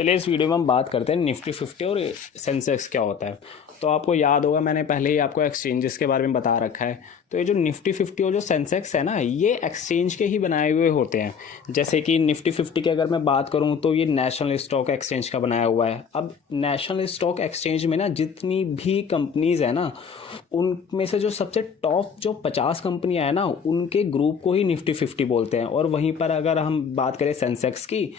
चलिए इस वीडियो में हम बात करते हैं निफ्टी 50 और सेंसेक्स क्या होता है। तो आपको याद होगा मैंने पहले ही आपको एक्सचेंजेस के बारे में बता रखा है। तो ये जो निफ्टी 50 और जो सेंसेक्स है ना, ये एक्सचेंज के ही बनाए हुए होते हैं। जैसे कि निफ्टी 50 की अगर मैं बात करूँ तो ये नेशनल स्टॉक एक्सचेंज का बनाया हुआ है। अब नेशनल स्टॉक एक्सचेंज में ना जितनी भी कंपनीज है ना, उनमें से जो सबसे टॉप जो 50 कंपनियां है ना, उनके ग्रुप को ही निफ्टी 50 बोलते हैं। और वहीं पर अगर हम बात करें सेंसेक्स की,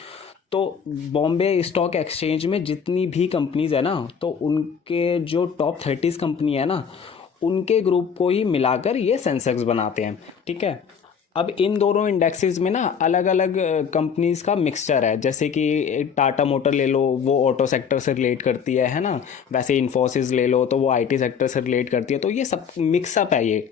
तो बॉम्बे स्टॉक एक्सचेंज में जितनी भी कंपनीज है ना, तो उनके जो टॉप 30 कंपनी है ना, उनके ग्रुप को ही मिलाकर ये सेंसेक्स बनाते हैं। ठीक है। अब इन दोनों इंडेक्सेस में ना अलग अलग कंपनीज का मिक्सचर है। जैसे कि टाटा मोटर ले लो, वो ऑटो सेक्टर से रिलेट करती है ना। वैसे इन्फोसिस ले लो तो वो आईटी सेक्टर से रिलेट करती है। तो ये सब मिक्सअप है ये।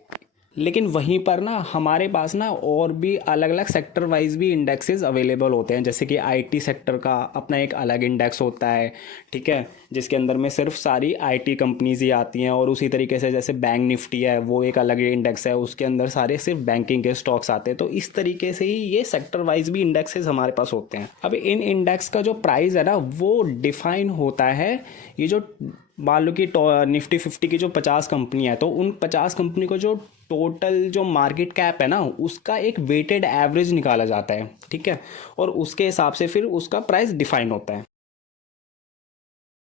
लेकिन वहीं पर ना हमारे पास ना और भी अलग अलग सेक्टर वाइज भी इंडेक्सेस अवेलेबल होते हैं। जैसे कि आईटी सेक्टर का अपना एक अलग इंडेक्स होता है। ठीक है। जिसके अंदर में सिर्फ सारी आईटी कंपनीज ही आती हैं। और उसी तरीके से जैसे बैंक निफ्टी है, वो एक अलग इंडेक्स है, उसके अंदर सारे सिर्फ बैंकिंग के स्टॉक्स आते हैं। तो इस तरीके से ही ये सेक्टर वाइज भी इंडेक्सेस हमारे पास होते हैं। अब इन इंडेक्स का जो प्राइस है ना, वो डिफाइन होता है। ये जो मान लो कि निफ्टी 50 की जो 50 कंपनी है, तो उन 50 कंपनी को जो टोटल जो मार्केट कैप है ना, उसका एक वेटेड एवरेज निकाला जाता है। ठीक है। और उसके हिसाब से फिर उसका प्राइस डिफाइन होता है।